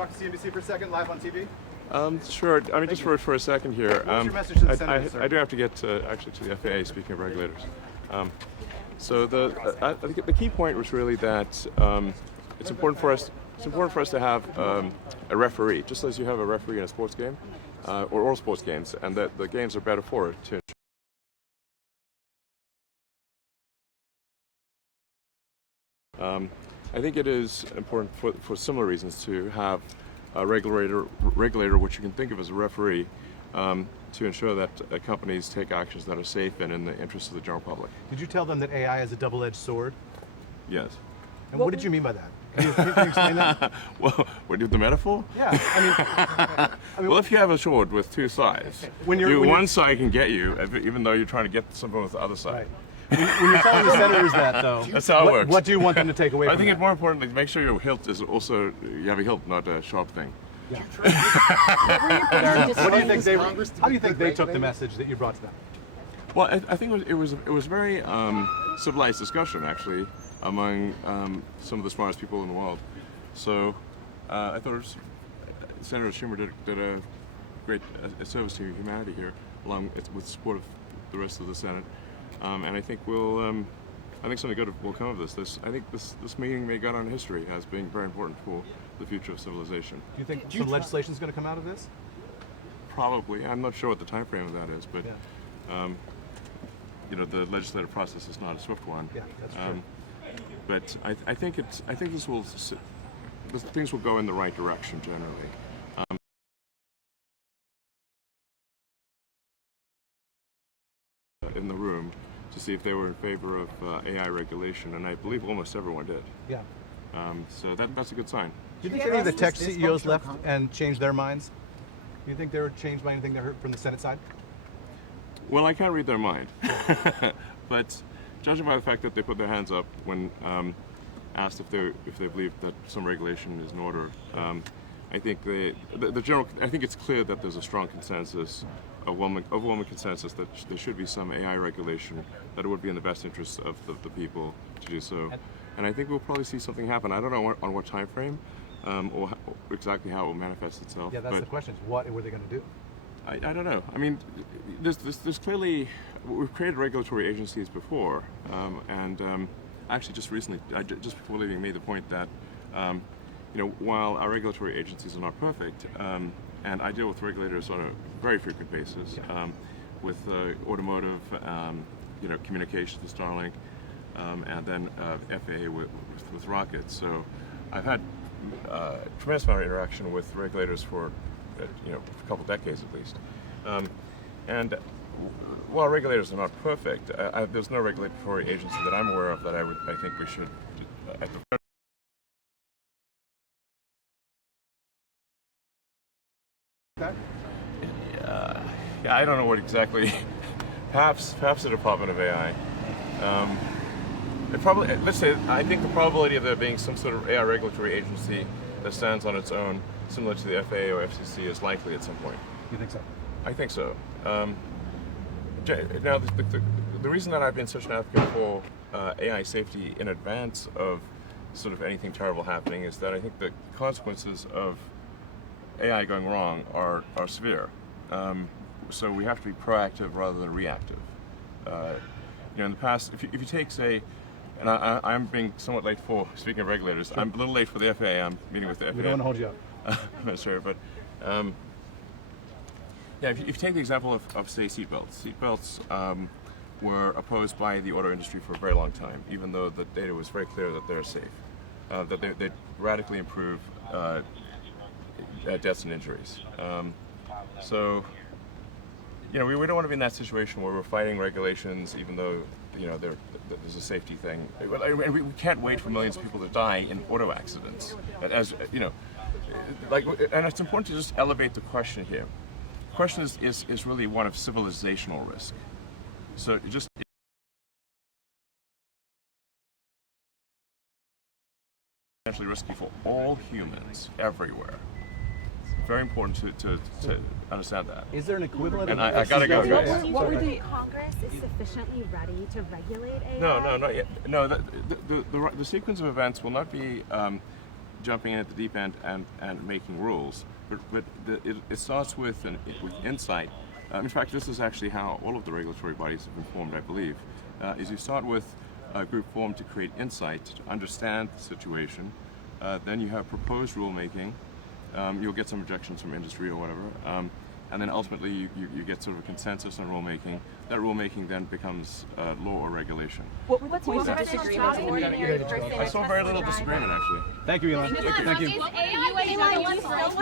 talk to CNBC for a second, live on TV? Sure. I mean, just for a second here. What's your message to the Senate, sir? I do have to get actually to the FAA. Speaking of regulators, so I think the key point was really that it's important for us. It's important for us to have a referee, just as you have a referee in a sports game, or all sports games, and that the games are better for it to. I think it is important for similar reasons to have a regulator which you can think of as a referee, to ensure that companies take actions that are safe and in the interest of the general public. Did you tell them that AI is a double-edged sword? Yes. And what did you mean by that? Can you explain that? Well, the metaphor? Yeah, I mean, well, if you have a sword with two sides, one side can get you, even though you're trying to get someone with the other side. Right. When you're telling the senators that, though, that's how it works. What do you want them to take away from I think that? it's more important to make sure your hilt is also, you have a hilt, not a sharp thing. Yeah. How do you think they took the message that you brought to them? Well, I think it was very civilized discussion, actually, among some of the smartest people in the world. So I thought Senator Schumer did a great service to humanity here, along with support of the rest of the Senate. And I think I think something good will come of this. I think this meeting may go down in history as being very important for the future of civilization. Do you think some legislation is going to come out of this? Probably. I'm not sure what the time frame of that is, but yeah. The legislative process is not a swift one. Yeah, that's true. But I think things will go in the right direction generally. In the room to see if they were in favor of AI regulation, and I believe almost everyone did. Yeah. So that's a good sign. Do you think any of the tech CEOs left and changed their minds? Do you think they were changed by anything they heard from the Senate side? Well, I can't read their mind, but judging by the fact that they put their hands up when asked if they believe that some regulation is in order, I think I think it's clear that there's a strong consensus, overwhelming consensus that there should be some AI regulation, that it would be in the best interest of the people to do so. And I think we'll probably see something happen. I don't know on what time frame or exactly how it will manifest itself. Yeah, that's the question. What were they going to do? I don't know. I mean, there's clearly, we've created regulatory agencies before, and actually just recently, just before leaving, I made the point that while our regulatory agencies are not perfect, and I deal with regulators on a very frequent basis, with automotive, communications with Starlink, and then FAA with rockets. So I've had a tremendous amount of interaction with regulators for a couple decades at least. And while regulators are not perfect, there's no regulatory agency that I'm aware of that I think we should. Yeah, I don't know what exactly. Perhaps the Department of AI. I think the probability of there being some sort of AI regulatory agency that stands on its own, similar to the FAA or FCC, is likely at some point. You think so? I think so. Now, the reason that I've been such an advocate for AI safety in advance of sort of anything terrible happening is that I think the consequences of AI going wrong are severe. So we have to be proactive rather than reactive. In the past, if you take, say, and I'm being somewhat late for, speaking of regulators, sure. I'm a little late for the FAA, I'm meeting with the FAA. We don't want to hold you up. No, sorry, but if you take the example of say, seatbelts. Seatbelts were opposed by the auto industry for a very long time, even though the data was very clear that they're safe, that they radically improve deaths and injuries. So, we don't want to be in that situation where we're fighting regulations, even though there's a safety thing. We can't wait for millions of people to die in auto accidents. And it's important to just elevate the question here. The question is really one of civilizational risk. So just potentially risky for all humans everywhere. Very important to understand that. Is there an equivalent? And I gotta go, guys. What were the Congress is sufficiently ready to regulate AI? No, not yet. No, the sequence of events will not be jumping in at the deep end and making rules. But it starts with insight. In fact, this is actually how all of the regulatory bodies have been formed, I believe, is you start with a group formed to create insight, to understand the situation. Then you have proposed rulemaking. You'll get some objections from industry or whatever. And then ultimately you get sort of a consensus on rulemaking. That rulemaking then becomes law or regulation. What were the points of disagreement? I saw very little disagreement, actually. Thank you, Elon. Thank you. Is AI